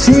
3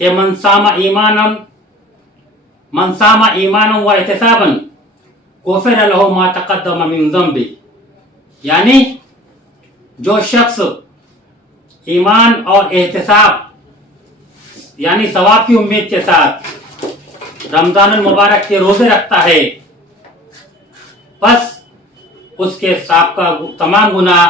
کہ من صام ایمانا و احتسابا غفر لہ ما تقدم من ذنبہ، یعنی جو شخص ایمان اور احتساب یعنی ثواب کی امید کے ساتھ رمضان المبارک کے روزے رکھتا ہے، بس اس کے سابقہ تمام گناہ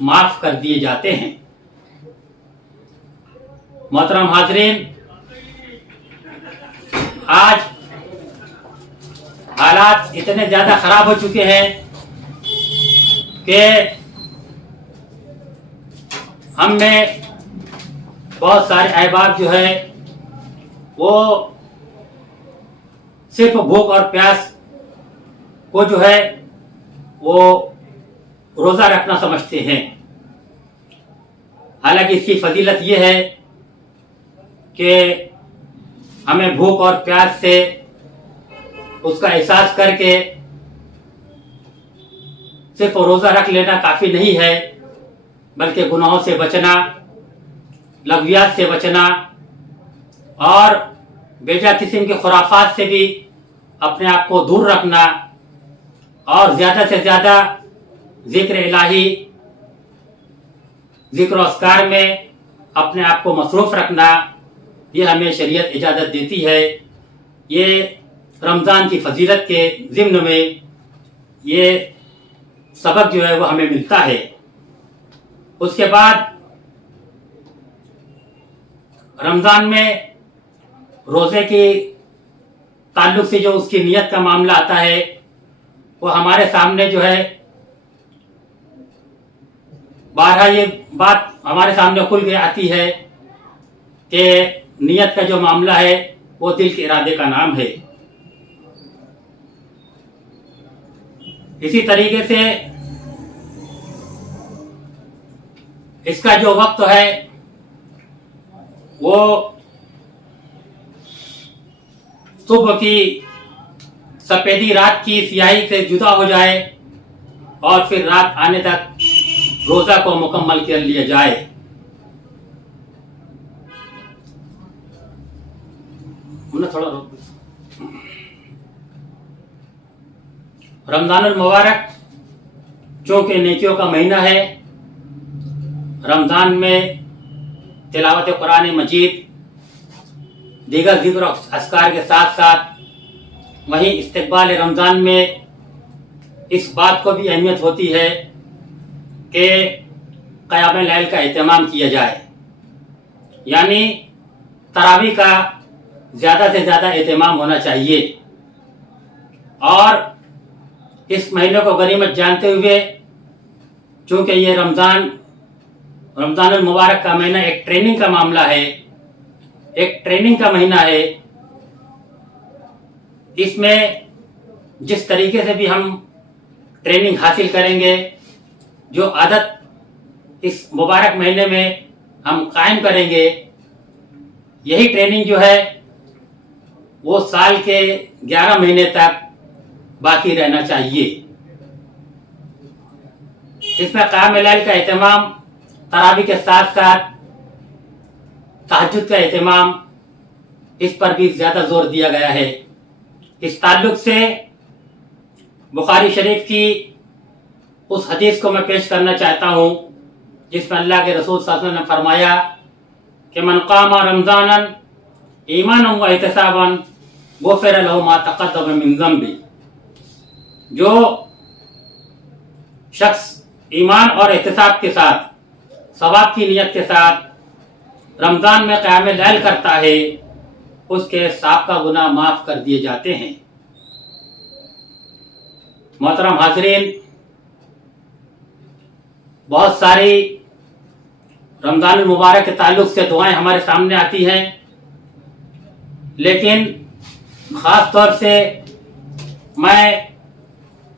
معاف کر دیے جاتے ہیں۔ محترم حاضرین، آج حالات اتنے زیادہ خراب ہو چکے ہیں کہ ہم میں بہت سارے احباب جو ہے وہ صرف بھوک اور پیاس کو جو ہے وہ روزہ رکھنا سمجھتے ہیں، حالانکہ اس کی فضیلت یہ ہے کہ ہمیں بھوک اور پیاس سے اس کا احساس کر کے صرف روزہ رکھ لینا کافی نہیں ہے، بلکہ گناہوں سے بچنا، لغویات سے بچنا اور بیجا قسم کے خرافات سے بھی اپنے آپ کو دور رکھنا اور زیادہ سے زیادہ ذکر الہی، ذکر و اذکار میں اپنے آپ کو مصروف رکھنا، یہ ہمیں شریعت اجازت دیتی ہے۔ یہ رمضان کی فضیلت کے ضمن میں یہ سبق جو ہے وہ ہمیں ملتا ہے۔ اس کے بعد رمضان میں روزے کے تعلق سے جو اس کی نیت کا معاملہ آتا ہے وہ ہمارے سامنے جو ہے بارہا یہ بات ہمارے سامنے کھل کے آتی ہے کہ نیت کا جو معاملہ ہے وہ دل کے ارادے کا نام ہے۔ اسی طریقے سے اس کا جو وقت ہے وہ صبح کی سفیدی رات کی سیاہی سے جدا ہو جائے اور پھر رات آنے تک روزہ کو مکمل کر لیا جائے۔ تھوڑا رمضان المبارک چونکہ نیکیوں کا مہینہ ہے، رمضان میں تلاوت قرآن مجید، دیگر ذکر و اذکار کے ساتھ ساتھ وہیں استقبال رمضان میں اس بات کو بھی اہمیت ہوتی ہے کہ قیام لیل کا اہتمام کیا جائے، یعنی تراویح کا زیادہ سے زیادہ اہتمام ہونا چاہیے۔ اور اس مہینے کو غنیمت جانتے ہوئے، چونکہ یہ رمضان المبارک کا مہینہ ایک ٹریننگ کا معاملہ ہے، ایک ٹریننگ کا مہینہ ہے، اس میں جس طریقے سے بھی ہم ٹریننگ حاصل کریں گے، جو عادت اس مبارک مہینے میں ہم قائم کریں گے، یہی ٹریننگ جو ہے وہ سال کے 11 مہینے تک باقی رہنا چاہیے۔ اس میں قیام لیل کا اہتمام، تراویح کے ساتھ ساتھ تہجد کا اہتمام، اس پر بھی زیادہ زور دیا گیا ہے۔ اس تعلق سے بخاری شریف کی اس حدیث کو میں پیش کرنا چاہتا ہوں جس میں اللہ کے رسول صلی اللہ علیہ وسلم نے فرمایا کہ من قام رمضانا ایمانا و احتسابا غفر لہ ما تقدم من ذنبہ، جو شخص ایمان اور احتساب کے ساتھ، ثواب کی نیت کے ساتھ رمضان میں قیام لیل کرتا ہے، اس کے سابقہ گناہ معاف کر دیے جاتے ہیں۔ محترم حاضرین، بہت ساری رمضان المبارک کے تعلق سے دعائیں ہمارے سامنے آتی ہیں، لیکن خاص طور سے میں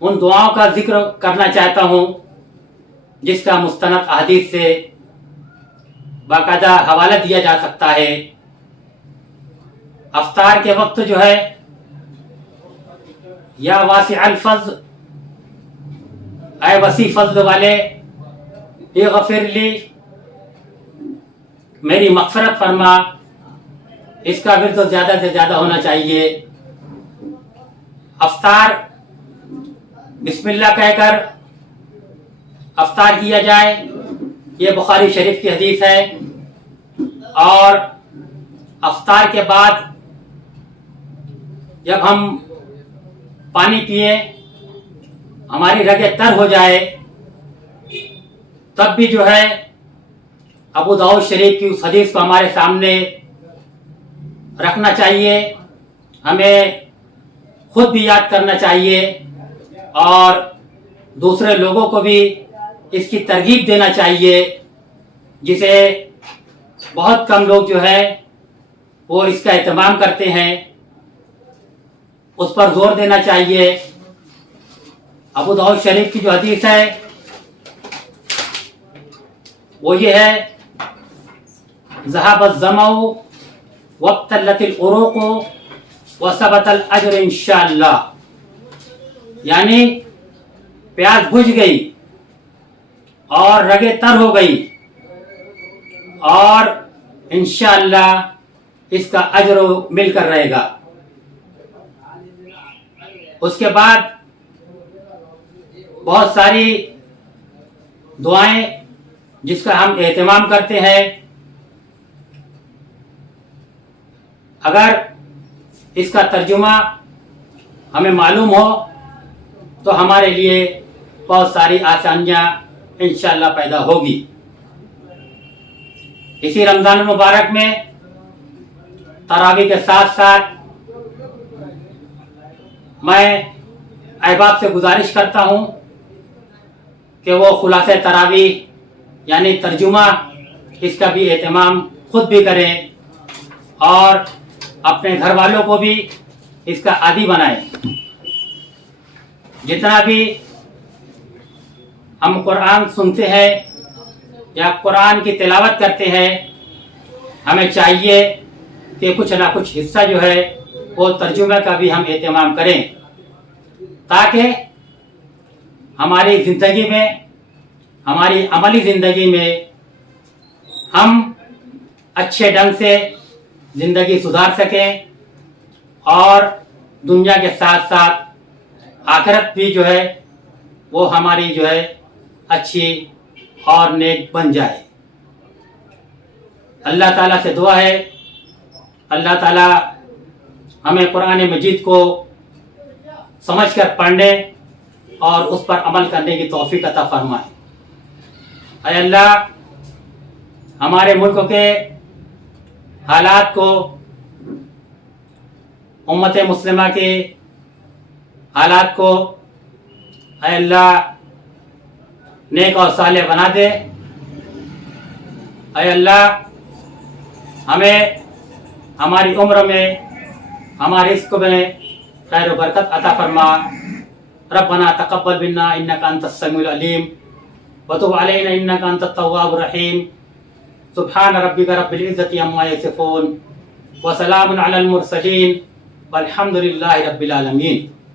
ان دعاؤں کا ذکر کرنا چاہتا ہوں جس کا مستند احادیث سے باقاعدہ حوالہ دیا جا سکتا ہے۔ افطار کے وقت جو ہے، یا واسع الفضل، اے وسیع فضل والے، اغفر لی، میری مغفرت فرما، اس کا ورد زیادہ سے زیادہ ہونا چاہیے. افطار بسم اللہ کہہ کر افطار کیا جائے، یہ بخاری شریف کی حدیث ہے. اور افطار کے بعد جب ہم پانی پیے، ہماری رگیں تر ہو جائے، تب بھی جو ہے ابو داؤد شریف کی اس حدیث کو ہمارے سامنے رکھنا چاہیے. ہمیں خود بھی یاد کرنا چاہیے اور دوسرے لوگوں کو بھی اس کی ترغیب دینا چاہیے، جسے بہت کم لوگ جو ہے وہ اس کا اہتمام کرتے ہیں. اس پر زور دینا چاہیے. ابو داؤد شریف کی جو حدیث ہے وہ یہ ہے، ذهب الظمأ وابتلت العروق وثبت الاجر انشاءاللہ. یعنی پیاس بجھ گئی اور رگیں تر ہو گئی اور انشاءاللہ اس کا اجر مل کر رہے گا. اس کے بعد بہت ساری دعائیں جس کا ہم اہتمام کرتے ہیں، اگر اس کا ترجمہ ہمیں معلوم ہو تو ہمارے لیے بہت ساری آسانیاں انشاءاللہ پیدا ہوگی. اسی رمضان المبارک میں تراویح کے ساتھ ساتھ میں احباب سے گزارش کرتا ہوں کہ وہ خلاصہ تراویح یعنی ترجمہ اس کا بھی اہتمام خود بھی کریں اور اپنے گھر والوں کو بھی اس کا عادی بنائیں. جتنا بھی ہم قرآن سنتے ہیں یا قرآن کی تلاوت کرتے ہیں، ہمیں چاہیے کہ کچھ نہ کچھ حصہ جو ہے وہ ترجمہ کا بھی ہم اہتمام کریں، تاکہ ہماری زندگی میں، ہماری عملی زندگی میں ہم اچھے ڈھنگ سے زندگی سدھار سکیں اور دنیا کے ساتھ ساتھ آخرت بھی جو ہے وہ ہماری جو ہے اچھی اور نیک بن جائے. اللہ تعالیٰ سے دعا ہے اللہ تعالیٰ ہمیں قرآن مجید کو سمجھ کر پڑھنے اور اس پر عمل کرنے کی توفیق عطا فرمائے. اے اللہ، ہمارے ملک کے حالات کو، امت مسلمہ کے حالات کو اے اللہ نیک اور صالح بنا دے. اے اللہ، ہمیں ہماری عمر میں، ہمارے رزق میں خیر و برکت عطا فرما. ربنا تقبل منا انك انت السميع العليم وتب علينا انك انت التواب الرحيم. سبحان ربك رب العزة عما يصفون وسلام على المرسلين والحمد لله رب العالمين.